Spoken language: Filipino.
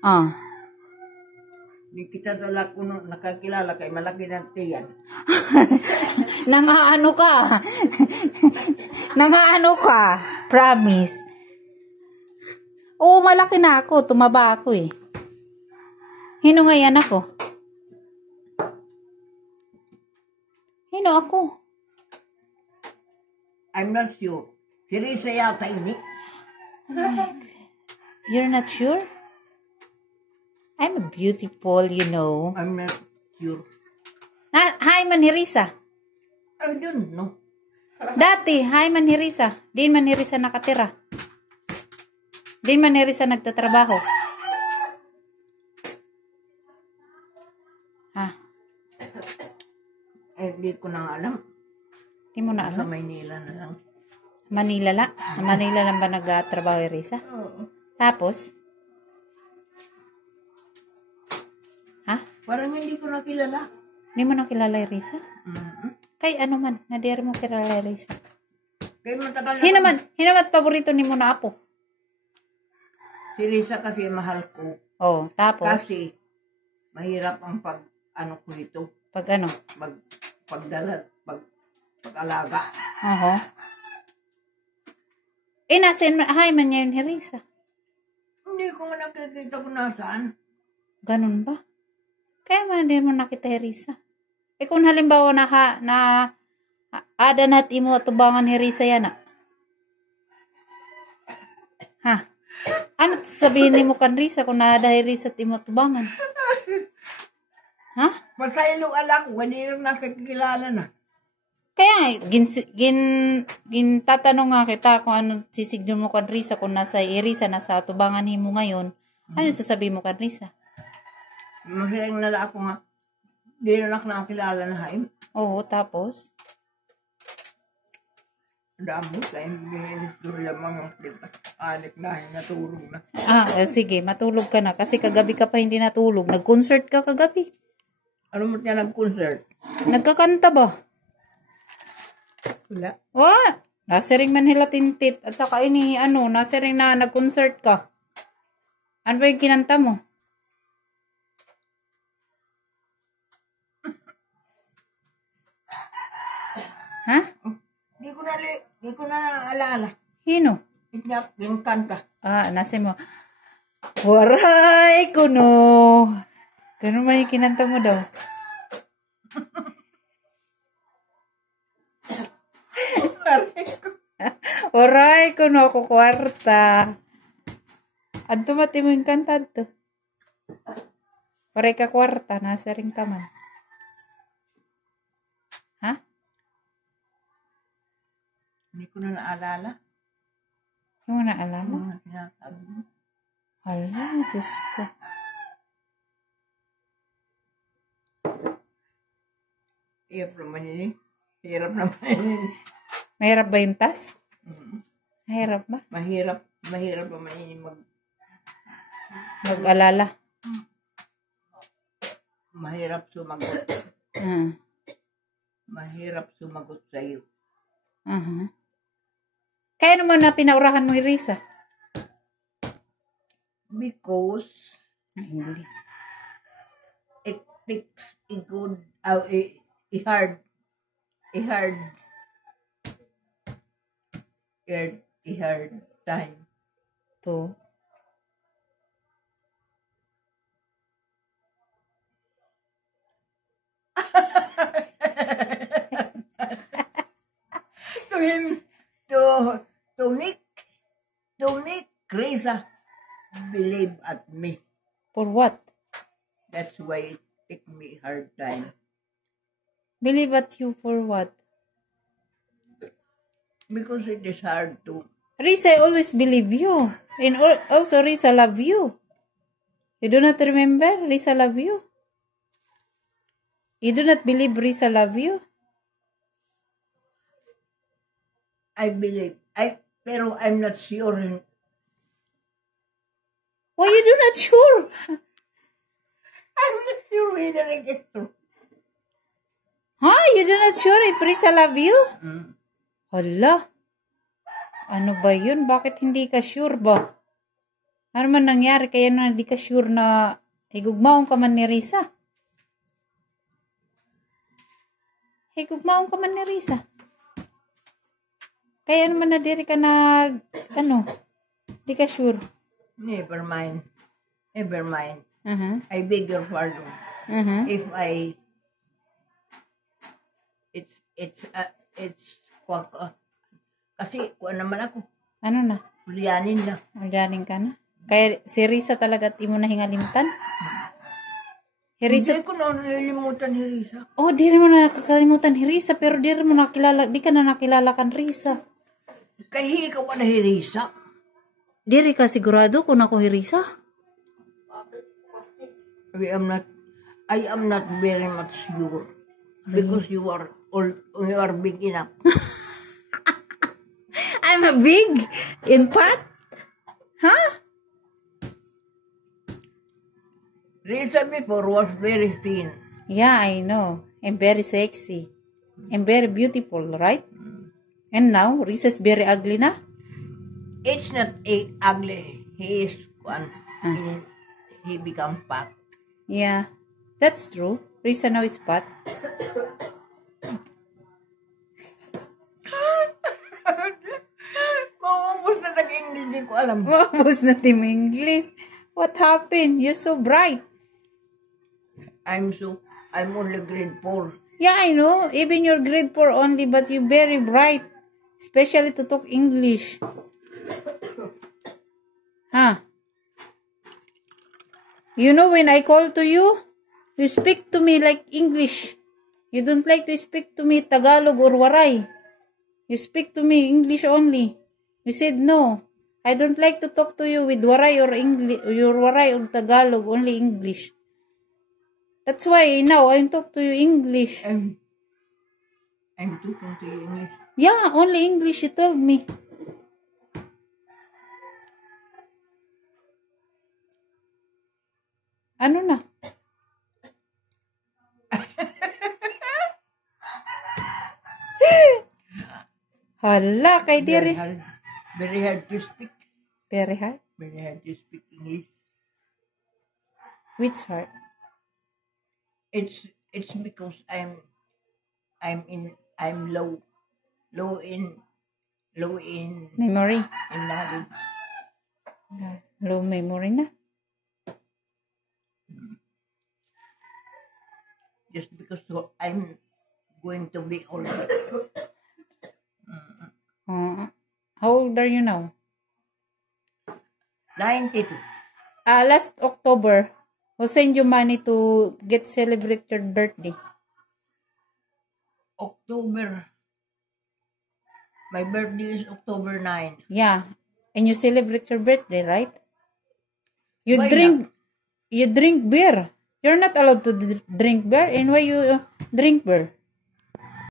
Ah. Di kita talaga kuno nakakilala kay malaki ng tiyan. Nangaano ka? Nangaano ka? Promise. Oo, malaki na ako. Tumaba ako eh. Hino nga yan ako? Hino ako? I'm not sure. Si Risa yata ini. You're not sure? I'm beautiful, you know. I'm not sure. Hi, Manhirisa. I don't know. Dati, hi, Manhirisa. Din Manhirisa nakatira. Din Manhirisa nagtatrabaho. Ha? Hindi ko na alam. Di mo na Sa alam? Maynila na lang. Manila lang? Manila lang ba nagtatrabaho, Risa? Oo. Tapos? Ha? Parang hindi ko nakilala. Hindi mo nakilala yung Risa? Kay ano man, nadiri mo kilala yung Risa. Kaya matagal na. Hinaman paborito ni mo na apo. Si Risa kasi mahal ko. Oh, tapos? Kasi mahirap ang ano ko ito. Pag ano? Pagdala, pag-alaga. Oho. Nasin hi man niya yung Risa. Hindi ko nga nakikita kung nasaan. Ganun ba? Kaya man din mo nakita yung Risa. Kung halimbawa na ada nat imo tubangan ni Risa yan na. Ha? Ano sabihin ni mo kan Risa kung naada yung Risa at imo tubangan? Ha? Masaylo ala ko, hindi rin nakikilala na. Kaya tatanong nga kita kung ano sisignon mo kan Risa kung nasa Risa, nasa tubangan mo ngayon. Ano sasabihin mo kan Risa? Masayang nala ako nga. Di rin ako nakakilala na haim. Oo, tapos? Damo tayo, binidurya mga kita. Anik na, natulog na. Sige, matulog ka na. Kasi kagabi ka pa hindi natulog. Nag-concert ka kagabi. Ano mo niya nag-concert? Nagkakanta ba? Wala. Nasiring Manhila Tintit. At saka nasiring na nag-concert ka. Ano ba yung kinanta mo? Ha? Di ko na alaala. Hino? Yung kanta. Nasi mo. Waray kuno. Ganun man yung kinanta mo daw. Waray kuno ako kwarta. Adto mati mo yung kanta to. Waray ka kwarta. Nasa ring ka man. Ha? Hindi ko na naalala. Hindi mo naalala? Ano sinasabi mo? Hala, Diyos ko. Hirap naman yun eh. Hirap naman yun. Mahirap ba yung tas? Mahirap ba? Mahirap naman yun Mag-alala. Mahirap sumagot. Mahirap sumagot sa'yo. Kaya naman na pinaurahan mo yung Risa? Because Hindi. it takes a good, a hard time. To? To him, to make Risa believe at me. For what? That's why it took me a hard time. Believe at you for what? Because it is hard to. Risa, I always believe you. And also, Risa love you. You do not remember? Risa love you? You do not believe Risa love you? I believe. Pero I'm not sure. Why you do not sure? I'm not sure whether I get to. You do not sure if Risa love you? Hala. Ano ba yun? Bakit hindi ka sure ba? Ano man nangyari kaya na di ka sure na higugmaon ka man ni Risa? Higugmaon ka man ni Risa. Kaya naman na diri ka nag, di ka sure. Never mind. Never mind. Uh-huh. I beg your pardon. Uh-huh. If it's, kasi, kuha naman ako. Ano na? Hulyanin na. Organing ka na? Kaya si Risa talaga at imo na hingalimtan? Hindi ko na nalilimutan ni Risa. Oh, di rin mo na nakakalimutan ni Risa, pero di rin mo nakilala, di ka na nakilala kan Risa. Kahihi ka pa na ni Risa. Di rin ka sigurado kung ako Risa? I am not very much sure. Because you are big enough. I'm a big in pot? Huh? Risa before was very thin. Yeah, I know. I'm very sexy. I'm very beautiful, right? And now, Risa's very ugly na? It's not ugly. He is one. He become fat. Yeah, that's true. Risa now is fat. Maubos na nag-English, hindi ko alam. Maubos na team English. What happened? You're so bright. I'm only grade 4. Yeah, I know. Even you're grade 4 only, but you're very bright. Especially to talk English. Huh? You know, when I call to you, you speak to me like English. You don't like to speak to me Tagalog or Waray. You speak to me English only. You said no. I don't like to talk to you with Waray or English, your Waray or Tagalog, only English. That's why now I talk to you English. I'm talking to you English. Yeah, only English, you told me. Ano na? Hala, kay diri. Very hard to speak. Very hard? Very hard to speak English. Which hard? It's because I'm low in Memory. in knowledge. Low memory na. Just because I'm going to be old. How old are you now? 92. Last October, we'll send you money to get celebrate your birthday. October. My birthday is October 9. Yeah. And you celebrate your birthday, right? You Why drink beer. You're not allowed to drink beer. And why you drink beer?